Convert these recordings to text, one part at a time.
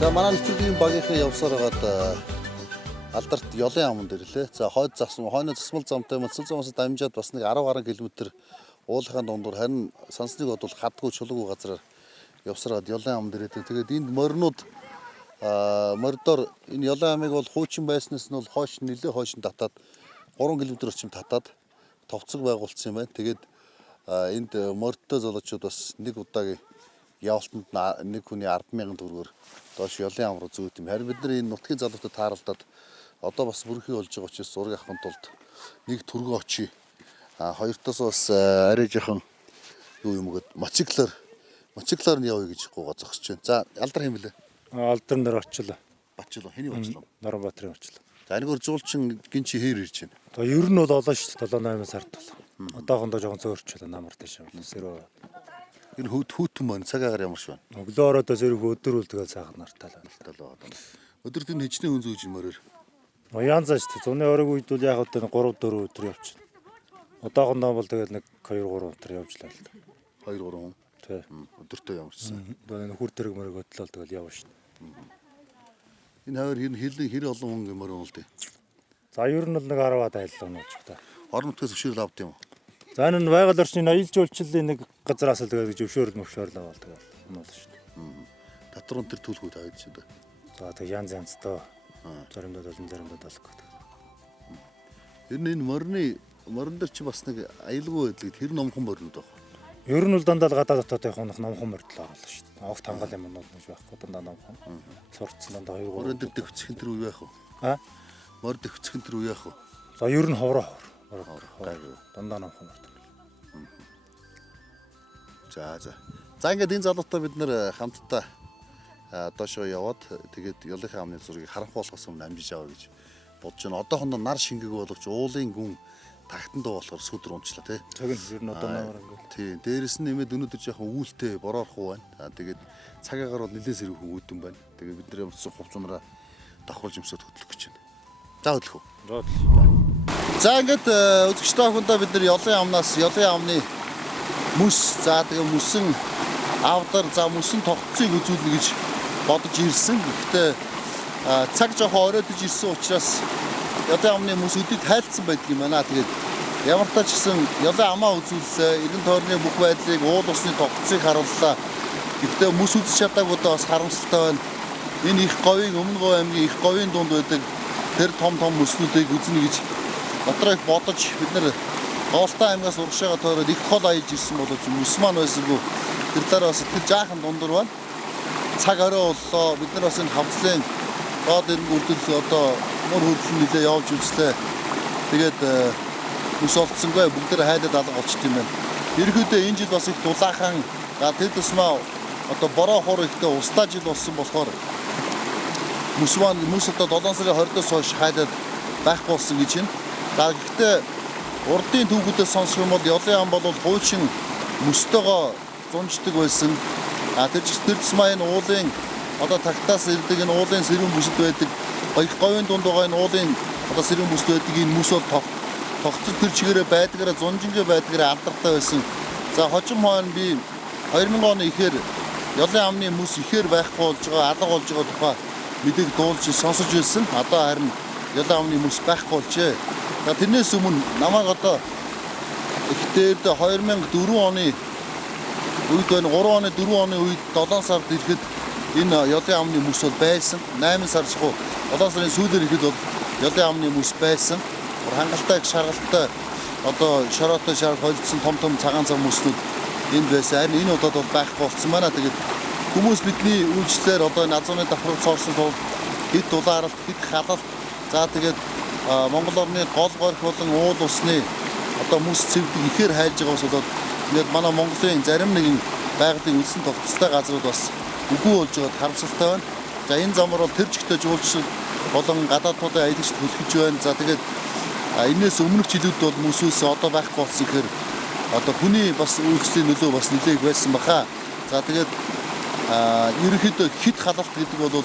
За манай нэвтрүүлгийн багийнхаа явсаар хагаад алдарт ёлын аман дэрлээ. За хойд хойно засмал замтай Мөцөл замаас дамжаад бас нэг 10 гаруй километр уулынхаа дундуур харин сансныг бодвол хадгүй чулуугүй газраар явсараад ёлын аман дэрээд. Тэгээд энд моринууд мордоор энэ ёлын амыг бол хуучин байснаас нь бол хойш нэлээ хойш татаад 3 км орчим татаад товцог байгуулсан юм байна. Тэгээд энд мордтой золиочууд бас нэг удаагийн явалтанд нэг хүний 10,000 төгрөгөөр доош ёлын ам руу зүйт юм. Харин бид нар энэ нутгийн залуучууд тааралдаад одоо бас бүрхий болж байгаа учраас зураг авахын тулд нэг түргэн очие. Хоёртоос бас арай жоохон юу юм гээд моциклоор нь явъя гэж гуугаа зогсож байна. За алдар хэм блэ? Алдар нар очлоо. Батчлаа. Хэний батчлаа? Норонбаатарын очлоо. За энэгээр жуулчин гин чи хээр ирж байна. За ер нь бол олоо шүү дээ 7-8 сард бол. Одоохондоо жоохон зөөрчлөө намар дэш бол сэрөө. Энэ хүүтэн маань цаг агаар ямар ш байна? Өглөөрөө сэрэг өдөр үл тэгэл сайхан нартаа л. Өдөр төр хичнээн хүн зүүж мөрөөр. Янз шүү дээ. Зуны оройг үед бол яг одоо 3-4 өдөр явчихна. Одоохондоо бол тэгэл нэг 2-3 өдөр явжлаа л. 2-3 хүн. Тий. Өдөртөө ямарсан. Одоо нөхөр тэрэг мөрөг хөдлөл тэгэл явна шүү дээ. Энэ хавар хэр олон хүн гэмээр юм л дээ. За ер нь бол нэг 10-аад айллаа нууж та. Орон нутгаас зөвшөөрөл авд юм уу? За энэ байгаль орчны аялал жуулчлалын нэг газраас л тэгээд зөвшөөрөл аваад тэгээд онол шүү дээ. Татвар тэр төлхүүд аваад шүү дээ. За тэг янз тоо. Заримдаа заримдаа талах гэдэг. Ер нь энэ морин дээр чи бас нэг аялалгүй байдлыг тэр номхон моринууд баг. Ер нь л дандаа гадаад дотоод явах номхон морьдлоо болно шүү дээ. Огт хангаал юм бол нэг байхгүй дандаа номхон. Сурцсан дандаа 2-3. Морин дээр дэвцхэн тэр үе яах вэ? Морин дэвцхэн тэр үе яах вэ? За ер нь ховроо. Дандаа номхон морьд. За. За ингээд энэ залуутай бид нэр хамтдаа доошоо яваад тэгээд ёлынхаа амны зургийг харанхуулахаас өмнө амжиж аваа гэж бодож байна. Одоохондоо нар шингэг болгож уулын гүн тагтандаа болохоор сүдэр унчлаа тий. Цаг нь ер нь одоо намар ингээд. Тий. Дээрэс нь нэмээд өнөөдөр жоохон үүлтэй бороорхуу байна. Тэгээд цагаагаар бол нэлээд сэрүүхэн үүдэн байна. Тэгээд бид нар явуулсан хувцсанараа давхуулж өмсөд хөтлөх гэж байна. За хөтлөх үү. За ингээд үзэгч таахындаа бид нар ёлын амнаас ёлын амны мөс за тэгээ мөсөн авдар за мөсөн тогтцыг үзүүлнэ гэж бодож ирсэн. Гэхдээ цаг жоохон оройтож ирсэн учраас ёлын амны мөс өдөрт хайлтсан байдаг юм байна. Тэгээд ямар ч тач гэсэн ёлын амаа үзүүллээ. Эрдэнэ тойрны бүх байдлыг уул усны тогтцыг харууллаа. Гэхдээ мөс үзэж чадаагуудаа бас харамсалтай байна. Энэ их говийн Өмнө Говь аймгийн их говийн дунд байдаг тэр том мөснүүдийг үзнэ гэж дотроо их бодож бид нар Голтой аймгаас урагшаага тойроод их хол аялж ирсэн боловч мөс маань байсангүй тэр дараа бас тэр жаахан дундуур байна. Цаг орой боллоо. Бид нар бас энэ хавцлын доод үрдэл одоо мөр хөрдлөн нэлээ явж үзлээ. Тэгээд мөс олдсонгүй бүгдээр хайлаад алга болчихд юм байна. Ерөнхийдөө энэ жил бас их дулаахан тэр тусмаа одоо бороо хор ихтэй устаа жил болсон болохоор мөс одоо 7 сарын 20-оос хойш хайлаад байх болсон гэж байна. За гэхдээ урдын түүхүүдээс сонсох юм бол ёлын ам бол хуучин мөстөөгөө зунждаг байсан. Тэр тусмаа энэ уулын одоо тагтаас ирдэг энэ уулын сэрүүн бүсэд байдаг их говийн дунд байгаа энэ уулын одоо сэрүүн бүсэд байдаг энэ мөс бол тогтцол тэр чигээрээ байдгаараа зунжингээ байдгаараа алдартай байсан. За хожим хойно би 2000 оны ихээр ёлын амны мөс ихээр байхгүй болж байгаа алга болж байгаа тухай мэдээг дуулж сонсож байсан. Одоо харин ёлын амны мөс байхгүй болжээ. За тэрнээс өмнө намайг одоо их дээрд 2004 оны үед байна 3 оны 4 оны үед 7 сард ирэхэд энэ ёлын амны мөс бол байсан. 8 сар шахуу 7 сарын сүүлээр ирэхэд бол ёлын амны мөс байсан. Хангалттай шаргалтай одоо шороотой холдсон том цагаан цаг мөснүүд энд байсан. Харин энэ удаад бол байхгүй болсон байна. Тэгээд хүмүүс бидний үйлчлэлээр одоо энэ азууны давхрагт соорсон тул хэд дулааралт хэд халалт за тэгээд Монгол орны гол горх болон уул усны одоо мөс цэвдэг ихээр хайлж байгаас болоод ингээд манай Монголын зарим нэгэн байгалийн үлсэн тогтцолтой газрууд бас үгүй болж байгаад харамсалтай байна. За энэ замаар бол тэр чигтээ жуулчлал болон гадаадуудын аялагчд хөлхөж байна. За тэгээд энэс өмнөх жилүүд бол мөсөөс одоо байхгүй болсон гэхээр одоо хүний бас үйлчлэлийн нөлөө бас нэлээг байсан баха. За тэгээд ерөнхийдөө хит халалт гэдэг бол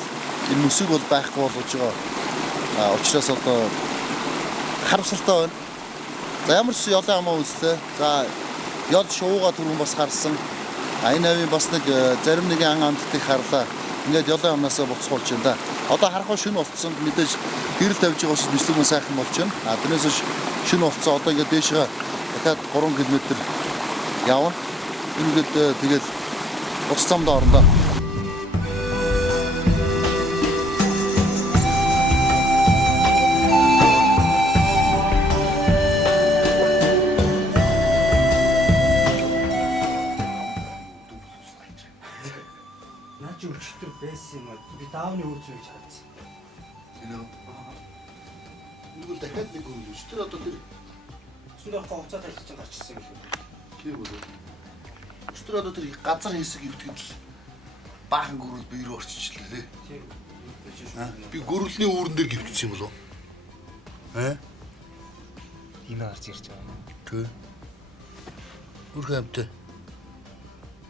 энэ мөсийг бол байхгүй болгож байгаа. Учраас одоо харамсалтай байна. За ямар ч ёлын амаа үзлээ. За ёл шууга түрүүн бас харсан. Энэ авийн бас нэг зарим нэгэн ан амттыг харлаа. ингээд ёлоо амнасаа буцхуулж байна да. Одоо харахаа шөнө болцсон мэдээж гэрэл тавьж байгаа учраас бичлэг мөн сайхан болж байна. Тэрнээс хойш шөнө болцсон одоо ингээд дээшгээ дахиад 3 км явна. Ингээд тэгээд уц замд орондоо. Өчтөр байсан юм аа. Би даавны үүс гэж харсан. Тийм үү? Нэг дахиад нэг үйл өчтөр одоо тэр Өчтөр хавцаад ажиллаж байгаа гарчсан гэх юм. тийм үү? Өчтөр одоо тэр газар хэсэг өвтгөд л баахан гөрөл бие рүү орчихлээ тий. Тийм. Би гөрөлний үүрэн дээр гівчихсэн юм болов? Энэ харж ирж байгаа. Тий. Үрх амтай.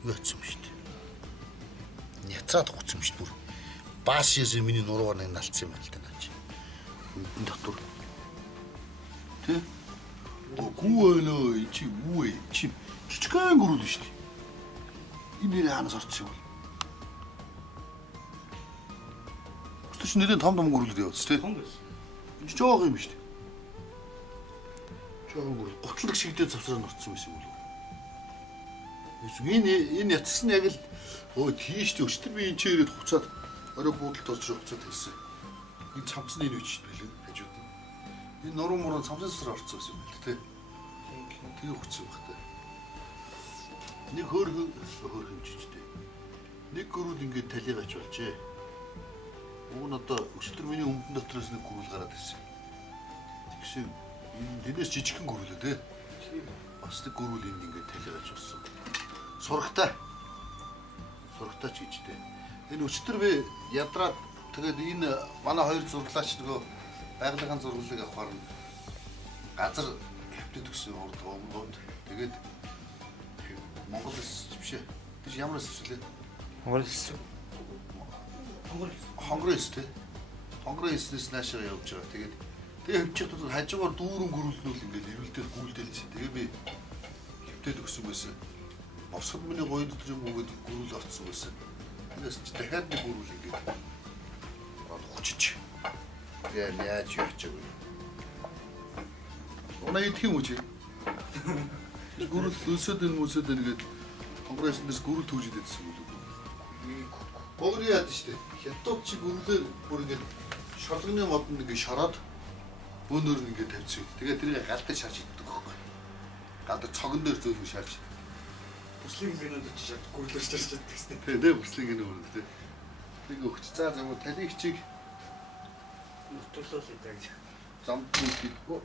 Яцсан шүү дээ. Няцаад хуцсан шүү дээ. Бааш ясэ миний нуруугаар нэг налцсан юм байна л да наач. Энэ дотор. Тий. Гүөнөө чи үе чи чичгэн гөрөл шүү дээ. Энэ нэр хаанаас орчихсон юм бол? Өстөч нэрийн том гөрөлд явуулсан тий. Том байсан. Энэ жоох юм шүү дээ. Жоох гөрөл. Готлог шигдээ завсраад орцсон байсан юм бол. Энэ ятсан яг л тийштэй өчтөр би энэ ч ирээд хуцаад орой буудалд орж хуцаад хэлсэн. Энэ цамцны энэ үчтэй билээ хажууд нь. Энэ нуруу муруу цамцын сар орцсон байсан юм байна тий. Тэгээ хуцсан баг тий. Нэг хөөрхөн жижигтэй. Нэг гөрөл ингээд талигач болжээ. Уг нь одоо өчтөр миний өмдөн дотроос нэг гөрөл гараад ирсэн. Тэгсэн энэ дэнээс жижигхэн гөрөлөө тий. Бас нэг гөрөл энд ингээд талигач болсон. Сурагтай ч гэжтэй. Энэ өчтөр би ядраад тэгээд энэ манай хоёр зурлаач нөгөө байгалийн зурглалыг авахар газар хөвдөд өгсөн урд өмгөөд тэгээд Монгол биш ээ. Тэш ямар эсвэлээ? Хонгорс тий. Хонгорснээс наашаа явж байгаа. Тэгээд хөвчих тул хажуугаар дүүрэн гөрүүлнүүл ингээд ирүүлдэл гүйлдэлсэн. Тэгээ би хөвдөд өгсөн байсан. Босгод миний гоё дотор юм өгөөд гөрүүл орцсон байсан. Тэрээс ч дахиад нэг гөрүүл ингээд хүчиж. Тэгээ яаж явж байгаа вэ? Оноо идэх юм уу чи? Гөрүүл өсөд ингээд конгрессэн дээрс гөрүүл түүж идсэн юм уу? Богны яд штэ. Хятад чи гөрүүлээр бүр ингээд шолгоны модонд ингээд шороод бөөнөр ингээд тавьчихсан. Тэгээ тэрийг галдаж шарж иддэг байхгүй. Галдаж цогон дээр зөөлөж шарж. Бүслийг гэнэд чи шат гүйлэрч чарч гэдэгсэн. Тэ бүслийг гэнэ үү тэ. Тийг өгч цаа замуу талиг чиг нөтрлөө л гэдэг. замд хийдгүү.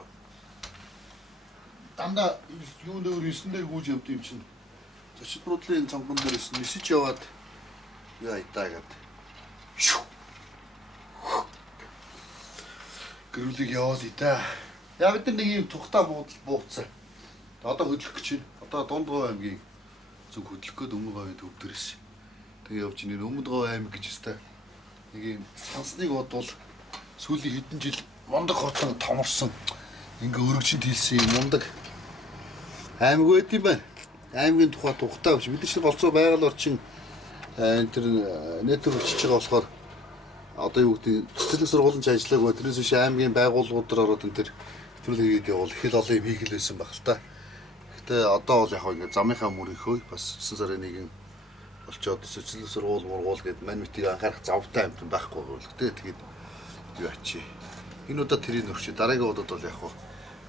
Дандаа юу нөр 9 дээр гүйж явд юм чинь. Зочид буудлын цонгон дээрээс нисэж яваад яа итаагаад. Гэрүүлийг яваад итаа. Яг бид нэг юм тухтаа бууцсан. Одоо хөдлөх гэж байна. Одоо Дундгой аймгийн зүг хөдлөх гээд Өмнөд говийн төв дээрээс. Тэгээ явж ийн Өмнөд говь аймаг гэж өстэй. Нэг юм сансныг бодвол сүүлийн хэдэн жил мундаг хотон томорсон. Ингээ өргөжинд хийсэн юм мундаг аймаг байт юм байна. Аймгийн тухай тухтаа биш. Бид чинь голцоо байгаль орчин энэ төр нэтгэл өчөж байгаа болохоор одоо юу гэдэг цэцэрлэг сургуулийн ажиллааг ба тэрнээс биш аймгийн байгууллагууд дээр ороод энэ төр хэвлэл хийгээд явал их л олон юм хийх лээсэн баг л та. Гэтэ одоо бол яг ингээ замынхаа мөрийнхөө бас 9 сарын 1-ийн болчоод цэцэрлэг сургууль гэдэг мань мэтийг анхаарах завтай амт байхгүй бол тэ тэгээд юу ачи. Энэ удаа тэрийг нөрчөө дараагийн удаад бол яг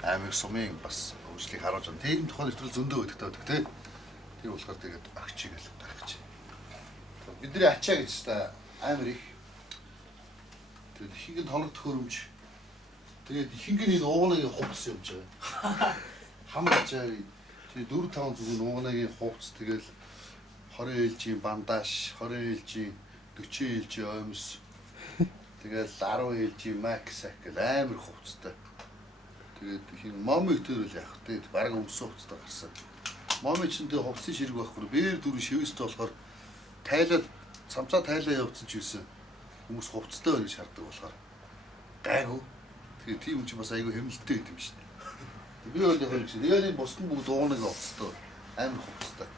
аймаг сумын бас хөгжлийг харуулж байгаа. Тийм тухайн нэвтрэл зөндөө байдаг таадаг тий. Тийм болохоор тэгээд агчиг л гаргаж. Бидний ачаа гэж та амар их. Тэгээд ихэнх нь тоног төхөөрөмж. Тэгээд ихэнх нь энэ уугнагийн хувцс явж байгаа. Хамар ачаа тий 4-5 зүг нь уугнагийн хувцс тэгэл 20 ээлжийн бандаж, 20 ээлжийн 40 ээлжийн оймс. Тэгэл 10 ээлжийн макс гэл амар хувцтай. Тэгээд хин момыг төрөл яах вэ? Бараг өмсөн хувцтай гарсан. Момыг ч энэ хувцсын ширэг байхгүй. Бээр дөрөв шивэстэй болохоор тайлаад цамцаа тайлаа явуулсан ч юусэн хүмүүс хувцтай байх шаарддаг болохоор гайгүй. Тэгээд тийм юм чи бас айгүй хэмнэлттэй гэдэг юм шүү дээ. Би бол яг юм чи. Тэгээд энэ бусд нь бүгд уугнаг хувцтай. Амар хувцтай.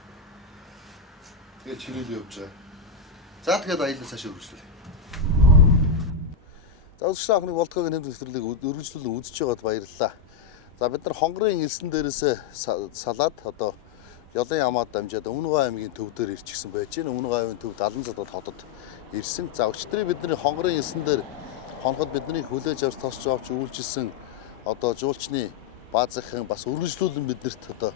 Тэгээд чирэл явж байгаа. За тэгээд аялал цаашаа үргэлжлүүлээ. За үзэгчдээ анхны болтгоогийн нэвтрүүлэг нэвтрүүлгийг үргэлжлүүлэн үзэж байгаад баярлалаа. За бид нар хонгорын элсэн дээрээс салаад одоо Ёлын ямаад дамжаад Өмнөгов аймгийн төв дээр ирчихсэн байж байна. Өмнөгов аймгийн төв 70 задад хотод ирсэн. За өчтөрийн бидний хонгорын элсэн дээр хоноход бидний хүлээж авч тосч авч үйлчилсэн одоо жуулчны баазынхан бас үргэлжлүүлэн биднэрт одоо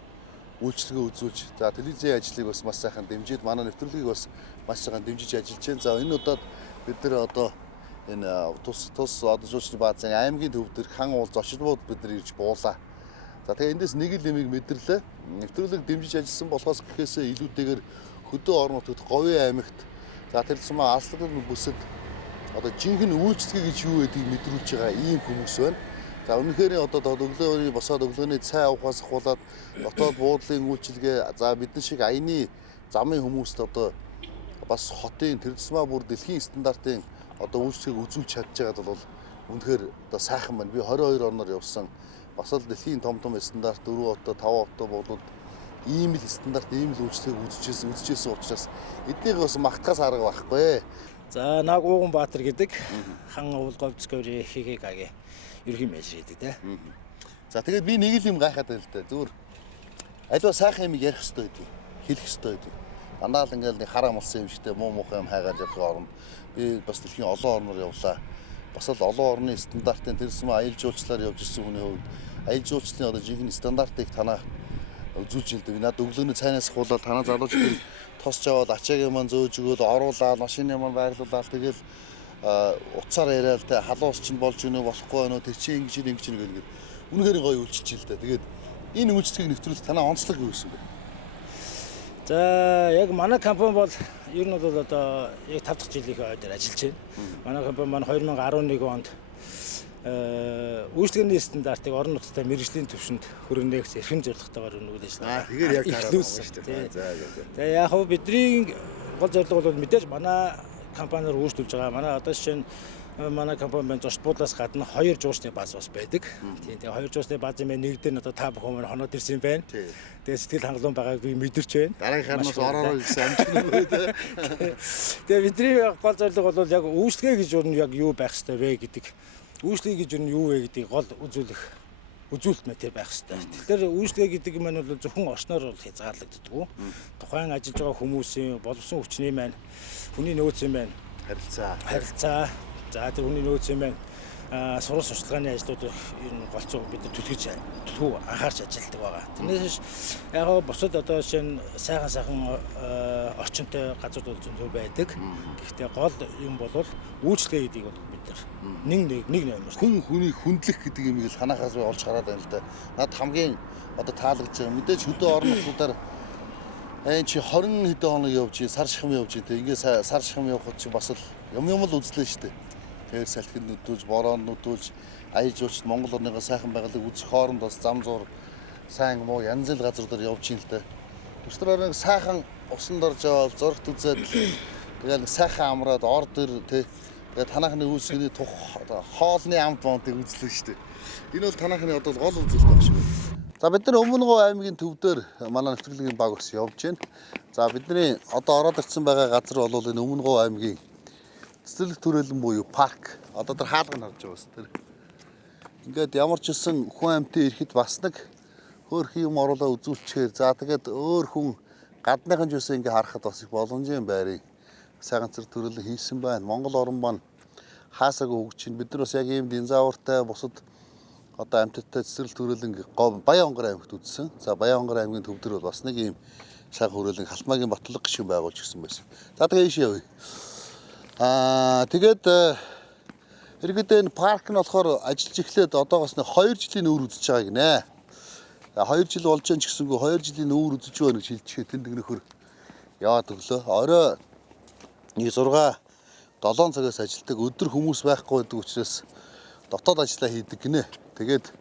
үйлчлэгээ үзүүлж за телевизийн ажлыг бас маш сайхан дэмжиж манай нэвтрүүлгийг бас маш сайхан дэмжиж ажиллаж байна. За энэ удаад бид нар одоо энэ тус одоо жуулчны баазын аймгийн төв дээр хан уул зочдууд бид нар ирж буулаа. За тэгээ эндээс нэг л юмыг мэдэрлээ. Нэвтрүүлэг дэмжиж ажилласан болохоос гэхээсээ илүүтэйгээр хөдөө орон нутгад Говийн аймагт за тэр тусмаа Аслан бүсэд одоо жинхэнэ үйлчлэгээ гэж юу гэдгийг мэдрүүлж байгаа ийм хүмүүс байна. За үнэхээр одоо өглөөний босоод өглөөний цай авахаас ахуулаад дотоод буудлын үйлчилгээ за бидний шиг аяны замын хүмүүст одоо бас хотын тэр тусмаа бүр дэлхийн стандартын одоо үйлчлэгийг үзүүлж чадж байгаад бол үнэхээр одоо сайхан байна. Би 22 орноор явсан. Бас л дэлхийн том стандарт 4 отоо 5 отоо болоод ийм л стандарт ийм л үйлчлэгийг үзчихсэн учраас эднийг бас магтахаас арга байхгүй. За Наг Ууганбаатар гэдэг хан уулговцгөрийн хигэгагийн ерхий мэжэр гэдэг те. За тэгээд би нэг л юм гайхаад байна л да. Зүгээр аливаа сайхан юм ярих хэрэгтэй гэдэг, хэлэх хэрэгтэй гэдэг. Дандаа л ингээл нэг хараа мулсан юм шигтэй муу муухай юм хайгаад явах оронд би бас дэлхийн олон орноор явлаа. Бас л олон орны стандартын тэрсмэ аялал жуулчлалаар явж ирсэн хүний хувьд аялал жуулчлалын одоо жинхэнэ стандартыг танаа үзүүлж илдэг. Наад өглөөний цайнаас хуулаад танаа залуучдыг тосч аваад ачаагийн маань зөөж өгөөл оруулаад машины маань байрлуулаад тэгэл уцаар яриад те халуус чинь болж өгнө болохгүй байна уу тэр чинь ингэж гэдэг. Үнэхээр гоё үйлчилж ил дээ. Тэгээд энэ үйлчлэгийг нэвтрүүлэх танаа онцлог юу гэсэн бэ? За яг манай компани бол ер нь бол одоо яг 5 дахь жилийн ойдоор ажиллаж байна. Манай компани маань 2011 онд үйлчлэгээний стандартыг орон нутгийн мэргэжлийн төвшөнд хүргэнэх эрхэм зорилготойгоор үйл ажиллагаа. Тэгээд яг хараад байгаа шүү дээ. За. Тэгээ яг хөө бидний гол зорилго бол мэдээж манай компаниар үйлчлүүлж байгаа. Манай одоо жишээ нь манай компани зочд буудлаас гадна 2 жуучны бааз бас байдаг. Тийм тэгээ 2 жуучны баазын маань нэг дээр одоо та бүхэн хоноод ирсэн юм байна. Тэгээ сэтгэл хангалуун байгааг би мэдэрч байна. Дараагийн харанаас ороороо гэсэн амжилт нөгөө дээ. Тэгээ бидний гол зорилго бол яг үйлчлэгээ гэж яг юу байх ёстой вэ гэдэг. Үйлчлэгээ гэж юу вэ гэдгийг гол үзүүлэлт мэтэр байх ёстой. Тэгэхээр үйлчлэгээ гэдэг юм бол зөвхөн орчноор бол хязгаарлагддаг. Тухайн ажиллаж байгаа хүмүүсийн боловсон хүчний маань хүний нөөцийн маань харилцаа за тэр хүний нөөцийн маань сурал сурчлагын ажлууд ер нь голцоо бид төлөв анхаарч ажилладаг байгаа. Тэрнээс яг босод одоо жишээ нь сайхан орчинтой газрууд зөндөө байдаг. Гэхдээ гол юм бол үйлчлэгээ гэдгийг бол бид нэг нэмэр. Хүний хүндлэх гэдэг юм ийг л ханахаас олж хараад байна л да. Над хамгийн одоо таалагдж байгаа мэдээж хөдөө орон нутгуудаар чи 20 хэдэн хоног явж сар шахам явж тэ ингээ сар шахам явахд чи бас л юм л үзлээ шүү дээ. Тэр салхинд нүдүүлж, бороонд нүдүүлж, аялал жуулчд Монгол орныгоо сайхан байгалыг үзэх хооронд бас зам зуур сайн муу янз бүр газруудаар явж ийн л дээ. Өчтөр сайхан усан дорж аваад зургт үзээд тэгэл сайхан амраад ор дэр тэ тэгээ танахны үйлсний тух хоолны амт бонтыг үзлээ шүү дээ. Энэ бол танахны одоо гол үзэлт баг шүү. За бид нар Өмнөгов аймгийн төвдөр манай нэвтрүүлгийн баг ус явж байна. За бидний одоо ороод ирсэн байгаа газар бол энэ Өмнөгов аймгийн цэцэрлэг төрөлн буюу парк. Одоо тэр хаалгыг харж байгаа бас тэр. Ингээд ямар ч хэлсэн хүн амьтан ирэхэд бас нэг хөөрхөн юм оруулаа үзүүлчихээр за тэгээд өөр хүн гадныхан ч үсэн ингээ харахад бас их боломжийн байрыг сайхан цэцэрлэг төрөлн хийсэн байна. Монгол орн маань хаасаагүй хөгжиж байна. Бид нар бас яг ийм динзавртай бусад одоо амьтадтай цэцэрлэг төрөлн Баянгор аймагт үзсэн. За Баянгор аймгийн төвдөр бол бас нэг ийм сайхан хүрээлэн Халтмаагийн Батлаг гişүн байгуулж гисэн байсан. За тэгээ ийшээ явъя. Тэгээд иргэдэн парк нь болохоор ажиллаж эхлээд одоогоос 2 жилийн өвөр үзэж байгааг нэ. 2 жил болж байгаа ч гэсэнгүү 2 жилийн өвөр үзэж байна гэж хэлчихээ тэнд нөхөр яваад өглөө. Орой 6-7 цагаас ажилдаг өдөр хүмүүс байхгүй байдаг учраас дотоод ажиллаа хийдэг гинэ. Тэгээд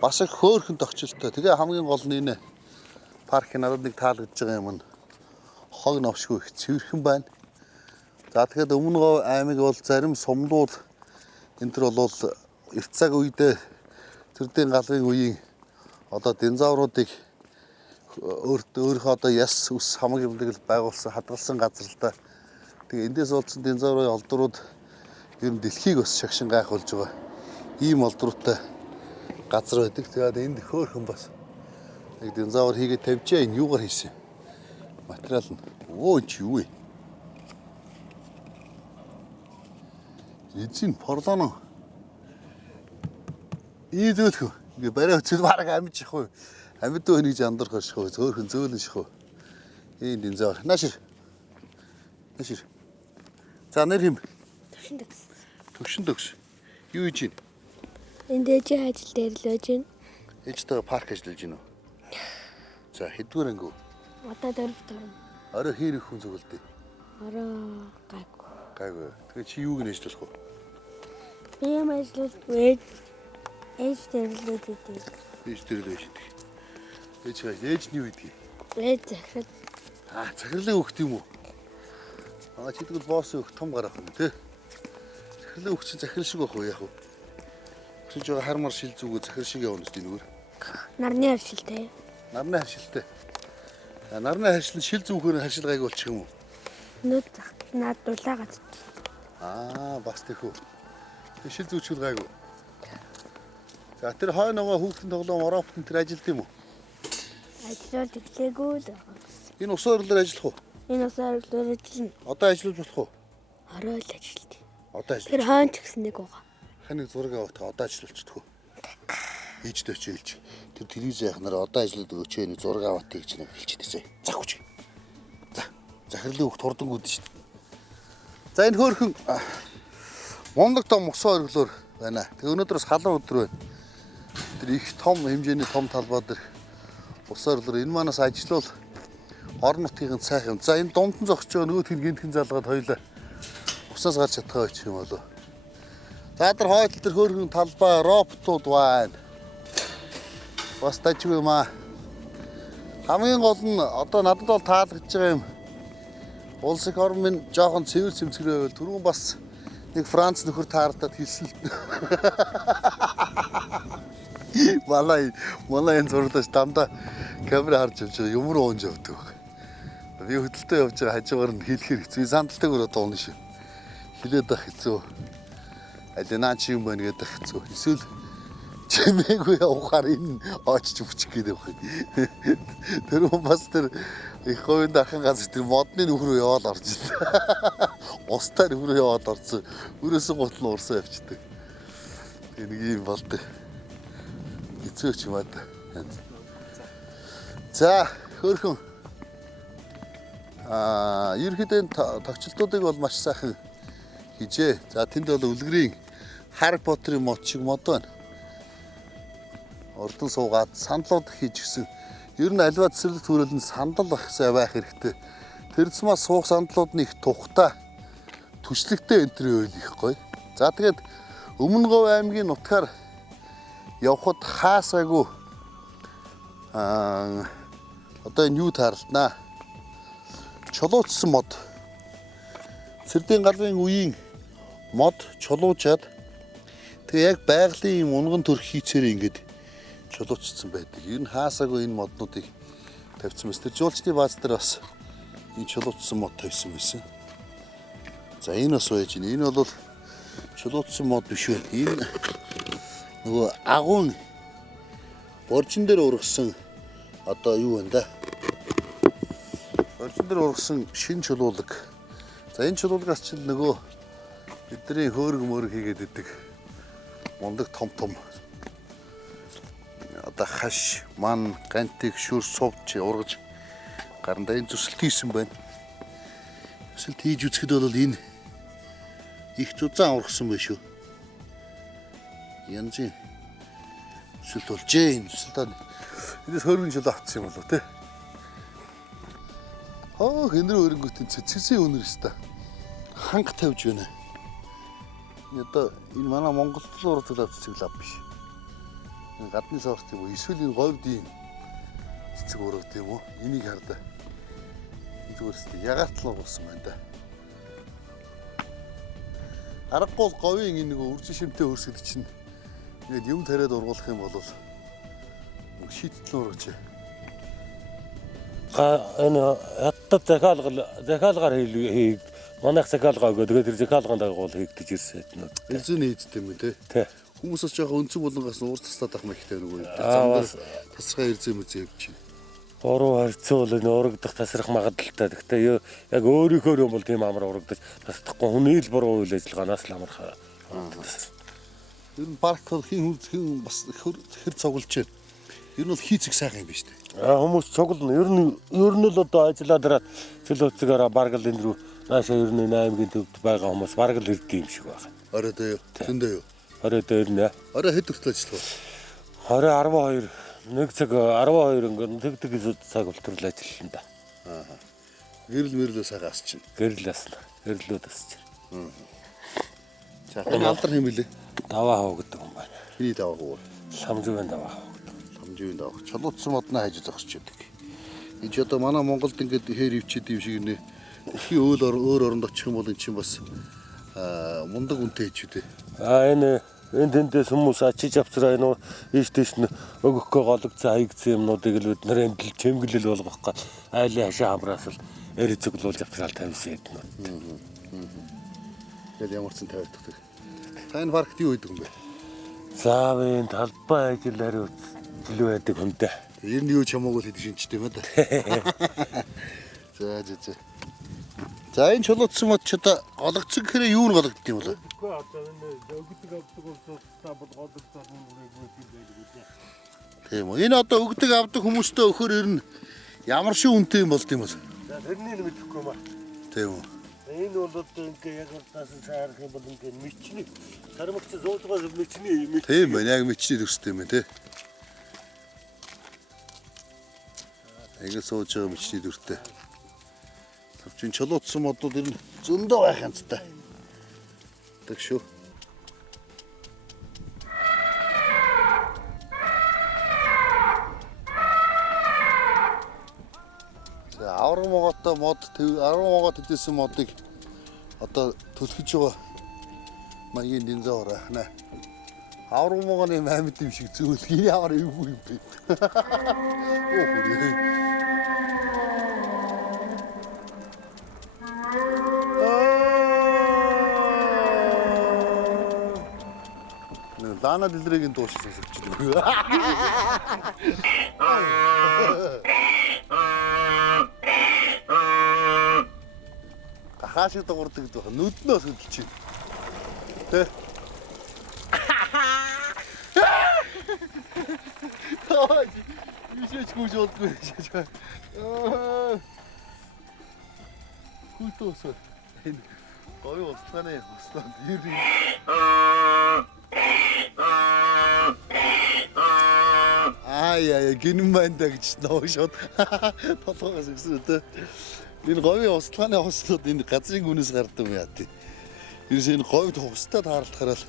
бас их хөөрхөн тогтчлолтой. Тэгээ хамгийн гол нь энэ паркын надад нэг таалагдж байгаа юм нь хог новшгүй их цэвэрхэн байна. За тэгэхээр Өмнөгов аймаг бол зарим сумлууд энэ төр бол эрт цаг үедээ тэрдийн галын үеийн одоо динзавруудыг өөрийнхөө одоо яс ус хамаг юмдаг л байгуулсан хадгалсан газар л да. Тэгээ эндээс олдсон динозаврын олдрууд ер нь дэлхийг бас шагшин гайхуулж байгаа. Ийм олдруудтай газар байдаг. Тэгээд энд хөөхөн бас нэг динозавр хийгээд тавьжээ. Энэ юугаар хийсэн? Материал нь. Өө чи юу вэ? Эзэн порлоно. Ийдэлхүү. Ингээ барай өцөл бараг амиж явах уу? Амьд өнийг жандархах шүү. Зөөхөн зөөлөн шүү. Энэ динозавр. Наашир. Наашир. За нэр хэм. Төвшин төгс. Юу хийж байна? Энд ээжийн ажил дээр л байж байна. Ээжтэйгээ парк ажиллаж байна уу? За хэдвэр ангив? Одоо дөрөвт орно. Орой хэр их хүн зүгэлдэй? Ороо гайгүй. Гайгүй. Тэгээ чи юуг нь ажиллах вэ? Би юм ажиллаж ээж дээр л байж идэг. Ээж дээр л байж идэг. Ээж нь юу идэх? Ээж захирал. Захирлын хөхт юм уу? Чи тэгвэл босс хөх том гарах юм тий. Захирлын хөх чинь захирал шиг байх уу яах вэ? Чи жоо хармар шил зүгөө захирал шиг явна шүү дээ нүгээр. Нарны харшилтай. Нарны харшилтай. Нарны харшил шил зүгөөр харшил гайг болчих юм уу? Нүд наад дулаагаад. Бас тэхүү. Шил зүгчүүл гайгүй. За тэр хой нөгөө хүүхдийн тоглоом Европт тэр ажилд юм уу? Ажиллаад иглээгүй л байгаа. Энэ ус оролоор ажиллах уу? Энэ усаар ажиллана. Одоо ажиллаж болох уу? Орой л ажилт. Одоо ажиллаж. Тэр хаан ч гэсэн нэг байгаа. Ханыг зураг авах одоо ажиллуулчихдаг. Ээжтэй хэлж. Тэр телевиз яхнаар одоо ажиллаад өгөөч нэг зураг аваад гэж нэг хэлчихдэг. За хүч. За. Захирлын хөх турдангууд шүү дээ. За энэ хөөрхөн мундаг том ус оролоор байна. Тэг өнөөдрөөс халуун өдөр байна. Тэр их том хэмжээний том талбай дээр ус оролоор энэ манаас ажиллавал орон нутгийн сайхан. За энэ дунд нь зогсож байгаа нөгөө тэр гинтхэн залгаад хоёлаа усаас гарч чадхаа байх юм болов. За тэр хойдол тэр хөөрхөн талбай роботууд байна. Бас тажгүй маа. Хамгийн гол нь одоо надад бол таалагдж байгаа юм. Улс их орн минь жоохон цэвэр цэмцгэрээ байвал түрүүн бас нэг Франц нөхөр таардаад хэлсэн л. Малай энэ зурлаж дандаа камера харж явж байгаа юм руу унж явдаг. Би хөдөлтөө явж байгаа хажуугаар нь хэлэхэр хэцүү. Сандалтай өрөө дуун шүү. Хилээд байх хэцүү. Алинаа чи юм байна гэдэг хэцүү. Эсвэл чимээгүй явахаар энэ очиж өччих гээд байх. Тэр хүн бас тэр их говийн дархан газар тэр модны нөхрөө яваад орж ирлээ. Устаар нөхрөө яваад орсон. Өрөөсөн гутал нь урсан явчихдаг. Тэг нэг юм болдог. Хэцүү ч юм аа. За хөөрхөн ерөнхийдөө тогтчлтуудыг бол маш сайхан хийжээ. За тэнд бол үлгэрийн Harry Potter-ийн мод шиг мод байна. Ордон суугаад сандалууд хийж гисэн. Ер нь альва цэцэрлэг төрөлд сандал байх хэрэгтэй. Тэр цэцмаас суух сандалууд нь их тухтай, түшлэгтэй энтрийн үйл их гоё. За тэгээд Өмнөговь аймгийн нутгаар явхад хаасаагүй одоо энэ юу таарлнаа. Чулуучсан мод. Цэрдийн галын үеийн мод чулуужаад тэгээ яг байгалийн унган төрх хийцээр ингээд чулуучсан байдаг. Ер нь хаасаагүй энэ моднуудыг тавьсан мэт. Тэр жуулчны бааз дээр бас энэ чулуучсан мод тавьсан байсан. За энэ бас байж байна. Энэ бол чулуучсан мод биш үү? Энэ нөгөө агуун боржин дээр ургасан одоо юу вэ да? Боржин дээр ургасан шин чулуулаг. За энэ чулуулагаас ч нөгөө бидний хөөрг мөрөг хийгээд идэг мундаг том одоо хаш, ман, гантик, шүр, сувч ургаж гарандаа энэ зүсэлт хийсэн байна. Зүсэлт хийж үзэхэд бол энэ их зузаан ургасан байх шүү. Янзын зүсэлт болжээ. Энэ зүсэлт энэс хөргөн жил авцсан юм болов те. Хэнрүү өрөнгөтийн цэцгийн өнөр өстө. Ханга тавьж байна. Одоо энэ манай Монгол руу ургуулад цэцэг лав биш. Гадны сорт юм уу? Эсвэл энэ говьдийн цэцэг ургад юм уу? Энийг хардаа. Зүгээрстэй ягаад л ургасан байна да. Аргагүй говийн энэ нэг үржин шимтэй хөрсгөл чинь ингээд юм тариад ургуулах юм бол шийдтэл ургаж. Энэ хаттад захиалгаар Манайх захиалгаа өгөө. Тэгээд тэр захиалгаанд агуул хийгдэж ирсэн эднүүд. Элзүүний эзтэй юм те. Тий. Хүмүүс бас жоохон өнцөг болгонгоос нуур тастаад ах мэхтэй нөгөө. Бас Тасархай эрзээ мөзөө явж байна. Буруу харьцуу бол энэ урагдах тасрах магадлалтай. Гэхдээ яг өөрийнхөө юм бол тийм амар урагдаж тасдахгүй хүний л буруу үйл ажиллагаанаас л амарх. Ер нь парк бол хин бас хэр цуглаж байна. Ер нь бол хийцэг сайхан юм биш үү? Хүмүүс цуглана. Ер нь л одоо ажиллаад ираад цэлөөцгаараа бараг л энэ рүү наашаа ер нь 8-гийн төвд байгаа хүмүүс бараг л ирдэг юм шиг байна. Орой дөө. Зөндөө юу? Орой дээр нэ. Орой хэд хүртэл ажиллах вэ? Орой 12 1 цаг 12 ингээд тэг цаг болтол ажиллана да. Аа. Гэрэл мэрлөө сайхан асч чинь. Гэрэл асна. Гэрлүүд асч. За энэ алдар хэм билээ? Даваа хоо гэдэг юм байна. Хний даваа хоо? Ламживэн даваа хоо. Ламживэн даваа. Чулуутсан модноо хайж зогсож байдаг. Энд ч одоо манай Монголд ингээд хээр ивчээд юм шиг нэ. Дэлхийн өөр оронд очих юм бол эн чинь бас мундаг үнэтэй ч үдэ. Энэ тэндээс хүмүүс ачиж авцраа энэ ийш тийш өгөхгүй гологцсон хаягдсан юмнуудыг л бид нэр энд л чимгэлэл болгохгүй айлын хашаа хамраас л эр зөвлүүлж авцраал тавьсан эднүүд. Тэгээд ямар ч тавьдаг. Та энэ паркт юу хийдэг юм бэ? Заавын талбай ажил хариуц зил байдаг хүнтэй. Ер нь юу ч хамаагүй л хийдэг шинжтэй юм да. За. За энэ чулуутсан мод ч одоо гологцсон гэхээр юу гологдд юм бол? Үгүй одоо энэ өгдөг авдаг улсууд та бол гологцсон нүрийг үүсгэж байдаг үү? Тийм үү. Энэ одоо өгдөг авдаг хүмүүстээ өгөхөр ер нь ямар шиг үнэтэй юм болд юм бол? За тэрнийг мэдэхгүй юм аа. Тийм үү. Энэ бол одоо ингээ яг таас шаарах юм бол ингээ мичний сармагч зоолгоос мичний Тийм байна. Яг мичний төстэй юм тий. Аяга сууж байгаа мичний дүртэй. Тавчин чулуутсан модууд ер нь зөндөө байх юмцтай. Так шүү. За авраг моготой мод 10 могот хэдээсэн модыг одоо төлөхөж байгаа маягийн динзоороо нэ. Авраг могоны амьд юм шиг зөөл ямар юу юм бэ? Лана дэлрэгийн дууш сонсогч байна. Гахаашиг дуурдаг гэдэг байна. Нүднөөс хөдөлж чинь. Тэ. Ишээч гүйж болдгүй шээж. Хүйтөөс. Энэ гоё устганы устганд ирээ. Яа гинэн байна да гэж ноошод толгоогоос өгсөн үү. Энэ говийн устганы хуслууд энэ газрын гүнээс гардаг юм яа тий. Ерөөс энэ говьд хустад хаарлахаар л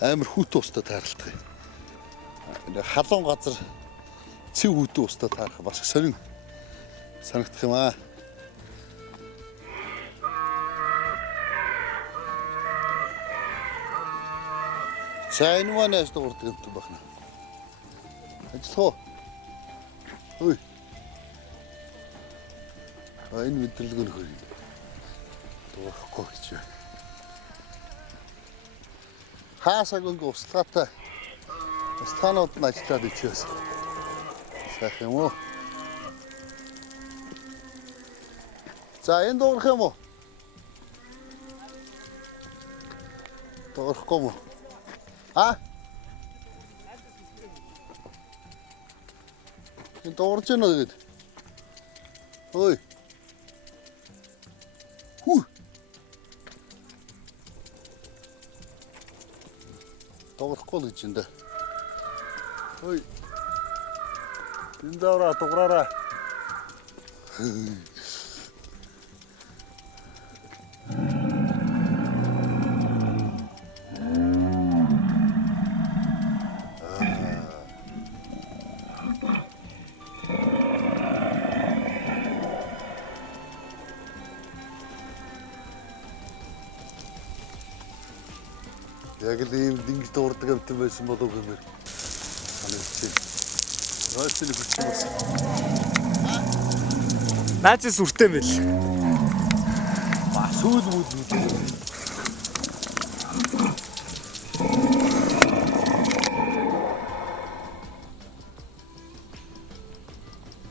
амар хүүтэн устад хаарлах юм. Энэ халуун газар цэв хүүтэн устад хаарлах бас сонин санагдах юм аа. За энэ манайс дуурдаг юм байна. Ажиллах уу? Ой. Энэ мэдрэлг нь хөргий. Дуурахгүй гэж байна. Хаасаг ингээ устгаатай. Устгаанууд нь ажиллаад ичээс. Сайх юм уу? За энэ дуурах юм уу? Дуурахгүй юм уу? А? Энэ дуурж байна уу гээд. Ой. Хүү. Дуурахгүй л гэж энэ. Ой. Энэ даураа дуураараа. Яг л ийм ингэж дуурдаг амтан байсан болов гэмээр. Санагдчих. Ойцны хүчин бас. Наачс үртэй мэл. Бас төвөл мөл.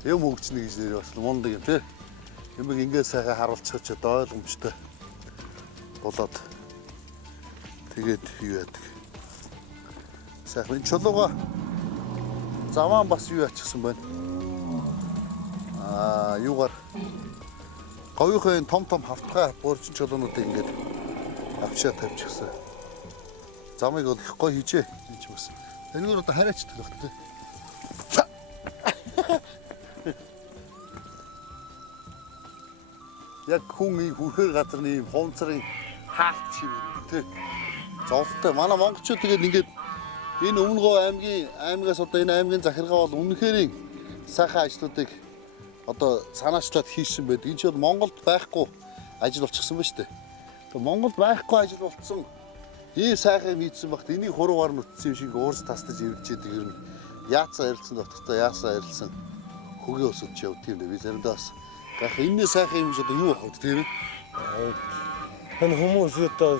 Юм өгчнэ гэж нэр бас мундаг юм тий. Юмэг ингээд сайхан харуулчих ч одоо ойлгомжтой болоод тэгээд юу яадаг. Сайхан чулууга заваан бас юу ячсан байна. Юугаар говийнхын том хавтгай буурчин чулуунуудыг ингээд авчаа тавьчихсан. Замыг бол их гоё хийжээ. Энд ч бас. Энэгээр одоо хараач төлөх тий. Яг хүн ийм хүрхээр газрын ийм хонцрын хаалт шиг тий. Зовлонтой. Манай монголчууд тэгээд ингээд энэ өмнөгөө аймгаас одоо энэ аймгийн захиргаа бол үнэхээр сайхан ажлуудыг одоо санаачлаад хийсэн байдаг. Энэ ч бол Монголд байхгүй ажил болчихсон ба штэ. Тэгээ Монголд байхгүй ажил болцсон. Ийм сайхан хийсэн багт энийг хуруугаар нүтсэн юм шиг уурс тастаж иргэжээдэг юм. Яацаа ярилцсан дотгоцоо яасаа ярилцсан хөгийн усуд ч явдаг юм даа. Би заримдаа бас гах энэний сайхан юм шиг одоо юу авах вэ тийм ээ? Энэ хүмүүс одоо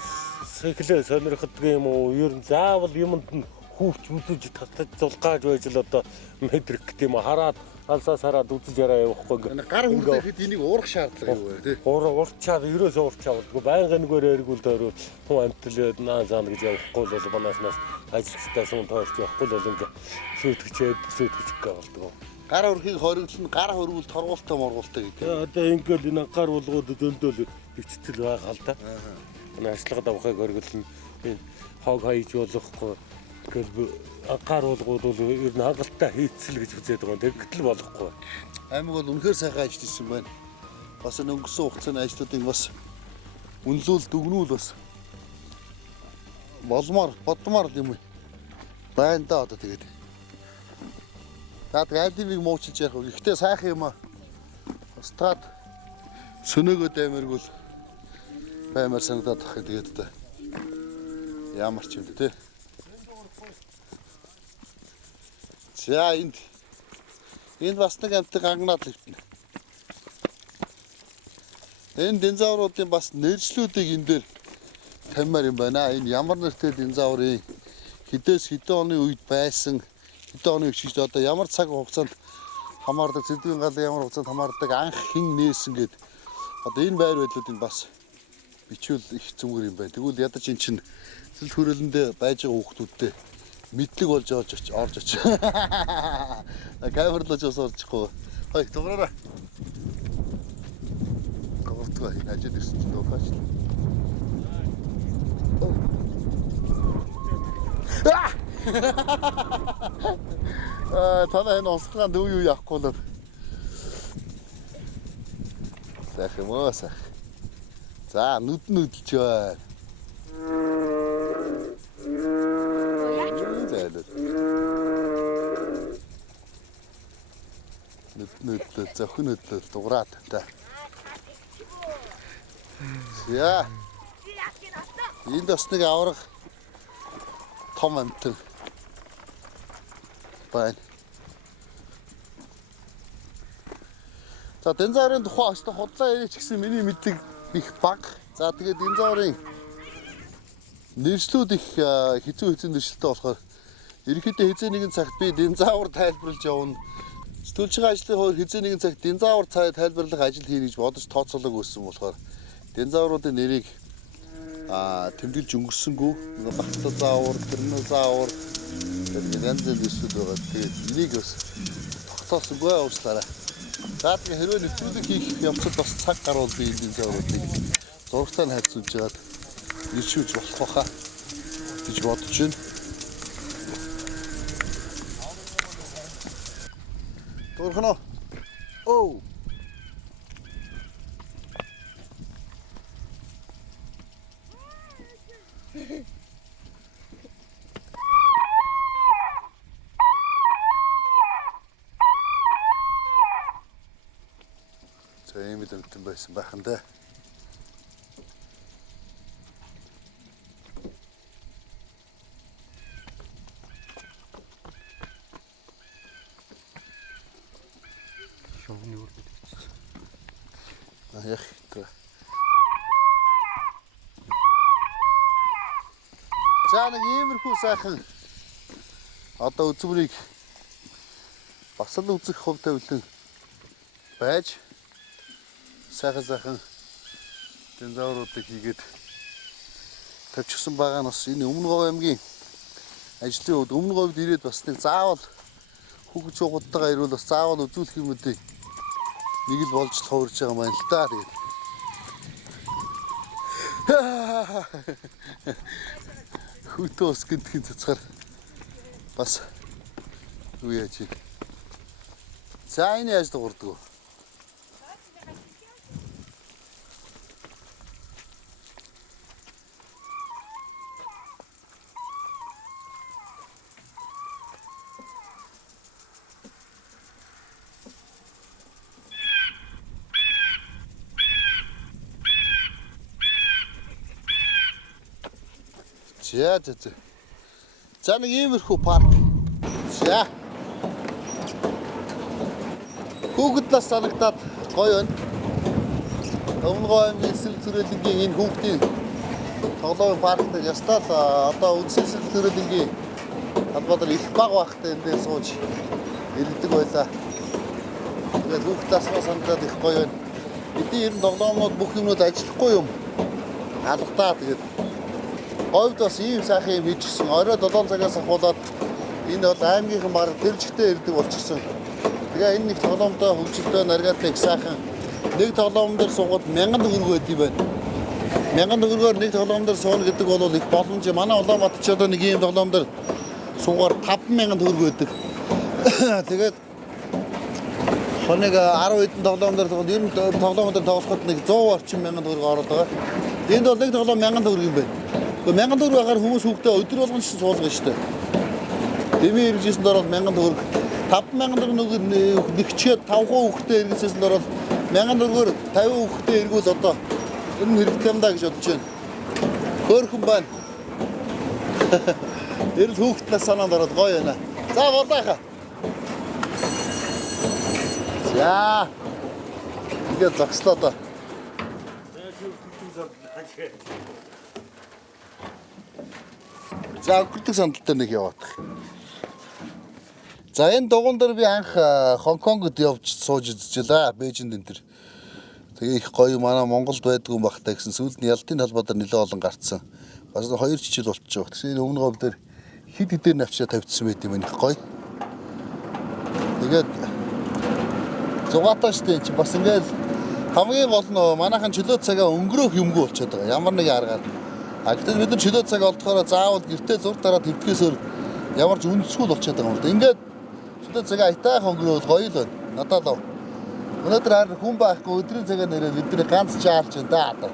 сэхлээ сонирхдаг юм уу? Ер нь заавал юмд нь хүүвч үзэж татаж зулгааж байж л одоо мэдрэх гэдэг юм хараад алсаас хараад үзэж яраа явахгүй. Гар хүрээхэд энийг уурах шаардлага юу вэ тий? Урчаад ерөөсөө урчаавдгүй байнга нэгээр эргүүл тойроо хүн амтлаад наа заана гэж явахгүй бол банааснаас ажилчтай сум тойрч явахгүй бол ингээ сүйтгэж болдгоо. Гар өрхийг хориглол гар хөрвөл торгуултай моргуултай гэдэг. Одоо ингээл энэ гар болгоод зөндөөл бичцэл байгаа л да. Энэ ажлага давхайг хориглол энэ хог хайж болохгүй. Тэгэл гар болгоод бол ер нь хангалттай хийцэл гэж үзээд байгаа. Тэгтэл болохгүй. Аймаг бол үнэхээр сайхан ажиллаж ирсэн байна. Бас энэ өнгөрсөн хугацааны ажлуудыг бас үнэлүүл дүгнүүл бас бодмоор юм байна да одоо тэгээд. Таад альдивыг муучилж ярих уу. Гэхдээ сайхан юм аа. Устгаад сөнөөгөө даймаргуул баймар санагдаад тах тэгээд одоо ямар ч юм те. За энд бас нэг амтыг агнаад левтнэ. Энэ динозавруудын бас нэршлүүдийг энэ дээр тамаар юм байна. Энэ ямар нэртэй динозаврын хэдээс хэдэн оны үед байсан хэдэн оны үчигч одоо ямар цаг хугацаанд хамаардаг зэдвийн галын ямар хугацаанд хамаардаг анх хин нээсэн гэд одоо энэ байр байдлуудыг бас бичвэл их зүгээр юм байна. Тэгвэл ядаж эн чинь цэл хөрөлөндөө байж байгаа хүүхдүүдтэй мэдлэг болж орж оч. Камерлож бас орчихгүй. Хой дуураараа. Говтгоо хажууд ирсэн чинь дуухаач. Танаа энэ устгаан дүү юу яахгүй л. Сайхан мөө сайхан. За нүдлж байна. Нүдлэл зөвхөн нүдлэл дуурайд та. Яа. Энд бас нэг аврах том амтэн байна. За динозаврын тухай өстө худлаа яриач гэсэн миний мэдлэг их бага. За тэгээд динозаврын нэршлүүд их хэцүү нэршилтэй болохоор ерөнхийдөө хизээ нэгэн цагт би динозавр тайлбарлаж явна. Сэтгүүлч ажлын хувьд хизээ нэгэн цагт динозавр тайлбарлах ажил хийнэ гэж бодож тооцоолог өгсөн болохоор динозавруудын нэрийг тэмдэглэж өнгөрсөнгөө бактозавр, тиранозавр гэдэг янз бүрийн нэршүүд байгаа. Тэгээд энийг бас тогтоосонгүй уучлаарай. За тэгээд хэрвээ нэвтрүүлэг хийх явцад бас цаг гарвал би энэ динозавруудыг зурагтаа хайцуулж яагаад иршүүлж болох байхаа гэж бодож байна. Дөрхнө. Оо. За ийм л амтан байсан байхан да. Шовны үр гэдэг чинь. Яг тэр. За нэг иймэрхүү сайхан одоо үзмрийг бас л үзэх хөв тавилан байж сайхан динозавруудыг хийгээд тавьчихсан байгаа нь бас энэ Өмнө Говь аймгийн ажлын хувьд Өмнө Говьд ирээд бас нэг заавал хүүхэд чуугуудтайгаа ирвэл бас заавал үзүүлэх юмнуудыг нэг л болж тохиорж байгаа юм байна л да. Тэгээд хүүтөө ус гэнтхийн цацгаар бас юу яаж юм. За энэ яаж дуурдаг вэ? За нэг иймэрхүү парк. За. Хүүхэд нас санагдаад гоё байна. Өмнө Говь аймгийн эсрэг төрөлнгийн энэ хүүхдийн тоглоомын паркт ястаа л одоо үндсэн эсрэг төрөлнгийн холбоотой их баг байхтай энэ дээр сууж ирдэг байлаа. Тэгээд хүүхэд насмаа санагдаад их гоё байна. Бидний ер нь тоглоомнууд бүх юмуд ажиллахгүй юм. Алгатаа тэгээд Говьд бас ийм сайхан юм хийчихсэн. Орой 7 цагаас ахуулаад энэ бол аймгийнхан баг тэр жигтэй ирдэг болчихсон. Тэгээ энэ нэг тоглоомтой хөгжилтэй наргатай их сайхан нэг тоглоом дээр суугаад 1000 төгрөг байд юм байна. 1000 төгрөгөөр нэг тоглоом дээр сууна гэдэг бол их боломж. Манай Улаанбаатар ч одоо нэг ийм тоглоом дээр суугаар 5000 төгрөг байдаг. Тэгээд хоног 10 хэдэн тоглоом дээр тоглоод ер нь тоглоом дээр тоглоход нэг 100 орчим мянган төгрөг ороод байгаа. Энд бол нэг тоглоом 1000 төгрөг юм байна. 1000 төгрөг агаар хүмүүс хүүхдээ өдөр болгон ч суулгана шүү дээ. Дэмий хэрэгжсэнд ороод 1000 төгрөг 5000 төгрөг нэгчээд 5% хүүхдээ хэрэгжсэнд ороод 1000 төгрөгөөр 50 хүүхдээ эргүүл одоо энэ хэрэгтэй юм да гэж бодож байна. Хөөрхөн байна. Эрэл хүүхднээс санаанд ороод гоё байна. За болоохаа. За. Игээ зогслоо доо. За өнгөрдөг сандалтай нэг яваадах. За энэ дугуун дээр би анх Хонконгод явж сууж үзчихлээ. Бээжинд энэ төр. Тэгээ их гоё манай Монголд байдгүй юм бахтай гэсэн сүүлд нь ялтын талбай дээр нэлээд олон гарцсан. Бас 2 жил болчихж байгаа. Тэгэхээр Өмнө Говь дээр хид хидээр навчаа тавьчихсан байт юм их гоё. Тэгээд зугаатай штэ чи бас ингээл хамгийн гол нь манайхан чөлөө цагаа өнгөрөөх юмгүй болчиход байгаа. Ямар нэг аргаар. А гэтэл бид нар чөлөө цаг олдохоор заавал гэртээ зур дараа төвдгөөсөөр ямар ч үндэсгүй болчиход байгаа юм л да. Ингээд чөлөө цагаа айтайхан өнгөрөөл гоё л байна. Надад л. Өнөөдөр харин хүн байхгүй өдрийн цагаа нэрээд бидний ганц чаалж байна да одоо.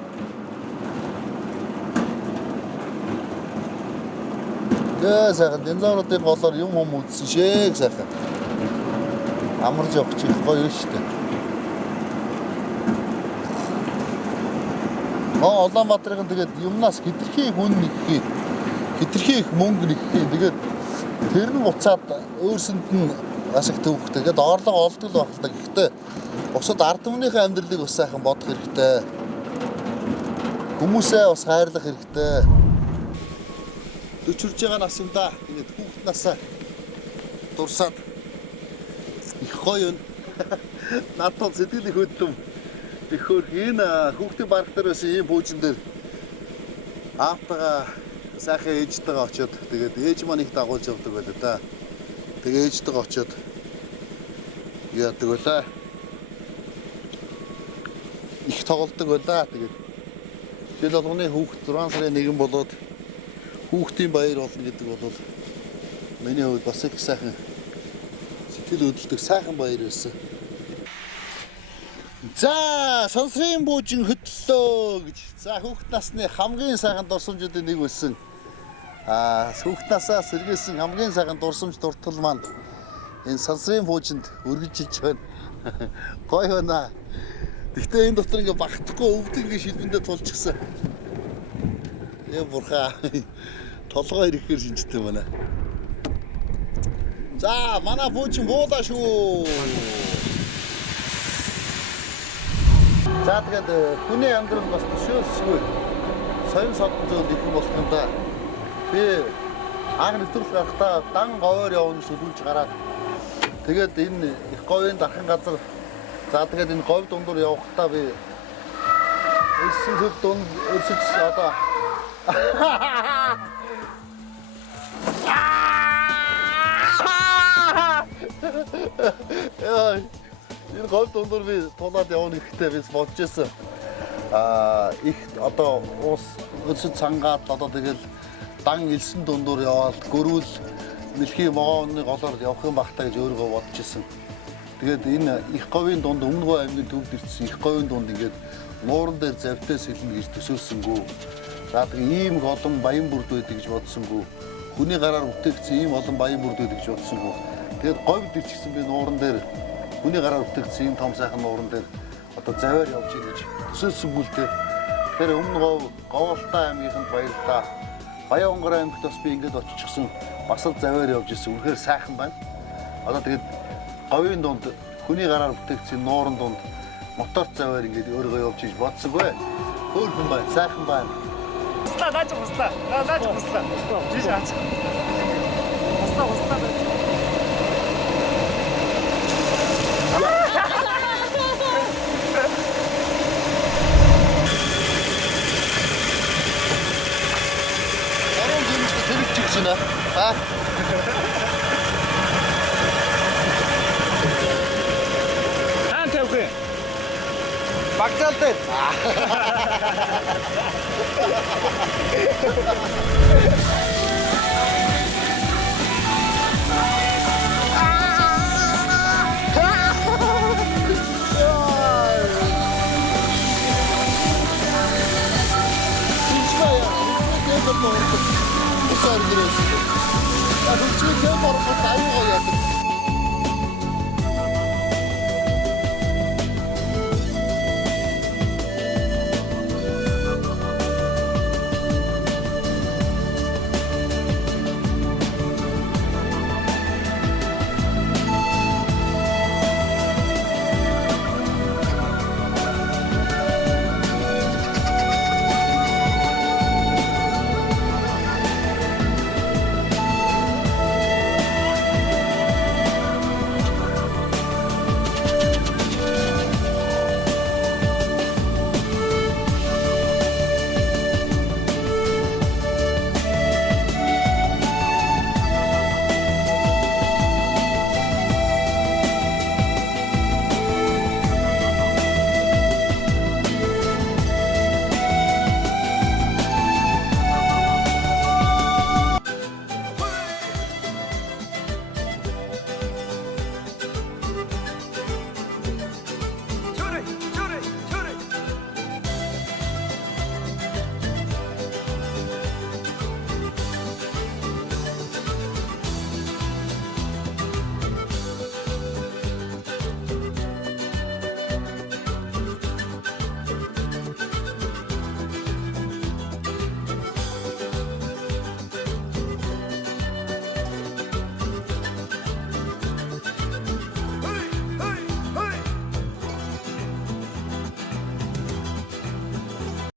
Гээ сайхан динозавруудын голоор юм үзсэн шээ сайхан. Амарч явах чих гоё шүү дээ. Улаанбаатарын тэгээд юмнаас хитрхи хүн нэгхий, хитрхи их мөнгө нэгхий. Тэгээд тэр нь буцаад өөрсөнд нь бас их төвхтэй. Тэгээд орлого олдог л байх л да. Гэхдээ бусад ард түмнийхээ амьдралыг бас сайхан бодох хэрэгтэй. Хүмүүсээ бас хайрлах хэрэгтэй. Төчөрж байгаа нас юм да. Тэгээд хүүхэд насаа дурсаад их гоё юм. Надад сэтгэл их хөдлөм. Тэгэхээр энэ хүүхдийн парк дээр байсан ийм пүүжин дээр аавтайгаа сайхан ээжтэйгээ очиод тэгээд ээж маань их дагуулж явдаг байлаа да. Тэгээд ээжтэйгээ очиод яадаг байлаа. Их тоглолдог байлаа. Тэгээд жил болгоны хүүхд 6 сарын 1 болоод хүүхдийн баяр болно гэдэг бол миний хувьд бас их сайхан сэтгэл хөдлөлтөг сайхан баяр байсан. За, сансрын буужин хөтлөө гэж. За, хүүхэд насны хамгийн сайхан дурсамжуудын нэг байсан. Хүүхэд насаа сэргээсэн хамгийн сайхан дурсамж дуртгал маань энэ сансрын буужинд үргэлжилж байна. Гоё байна. Гэхдээ энэ дотор ингээ багтахгүй өвдөг ингээ шилбэндээ тулчихсан. Бурхаа. Толгой ирэхээр шинжтэй байна. За, манай буужин буулаа шүү. За тэгээд хүний амьдрал бас төшөөсгүй соён содон зүйл их болох юм да. Би анх нэвтрүүлэх гарахдаа дан говоор явна гэж төлөвлөж гараад тэгээд энэ их говийн дархан газар за тэгээд энэ говь дундуур явахдаа би эсэсэл дунд өсөж одоо яа энэ говь дундуур би тулаад явна гэхдээ би бодож байсан. Их одоо уус өсөж цангаад одоо тэгэл дан илсэн дундуур яваад гөрүүл мэлхий могооны голоор явах юм бахтаа гэж өөрийгөө бодож ирсэн. Тэгээд энэ их говийн дунд өмнөгөө аймгийн төвд ирсэн их говийн дунд ингээд нууран дээр завтаас хэлнэ гэж төсөөлсөнгүү. За тэгээд ийм олон баян бүрд байдаг гэж бодсонгүй. Хүний гараар бүтээгдсэн ийм олон баян бүрд байдаг гэж бодсонгүй. Тэгээд говьд ирчихсэн би нууран дээр хүний гараар бүтээгдсэн ийм том сайхан нууран дээр одоо заваар явж ий гэж төсөөлсөнгүү л дээ. Тэр өмнө Говьалтай аймгийнханд баярлалаа. Баянгар аймагт бас би ингээд очичихсан бас л заваар явж ирсэн. Үнэхээр сайхан байна. Одоо тэгээд говийн дунд хүний гараар бүтээгдсэн нууран дунд мотор заваар ингээд өөрийгөө явж иж бодсонгүй. Хөөрхөн байна, сайхан байна. Нааж хуслаа. Нааж хуслаа. Биш аач. Хуслаа. Орон зэмжтэй тэрэг чигсэн аа. Хаан тавих юм. Багцаал дээр.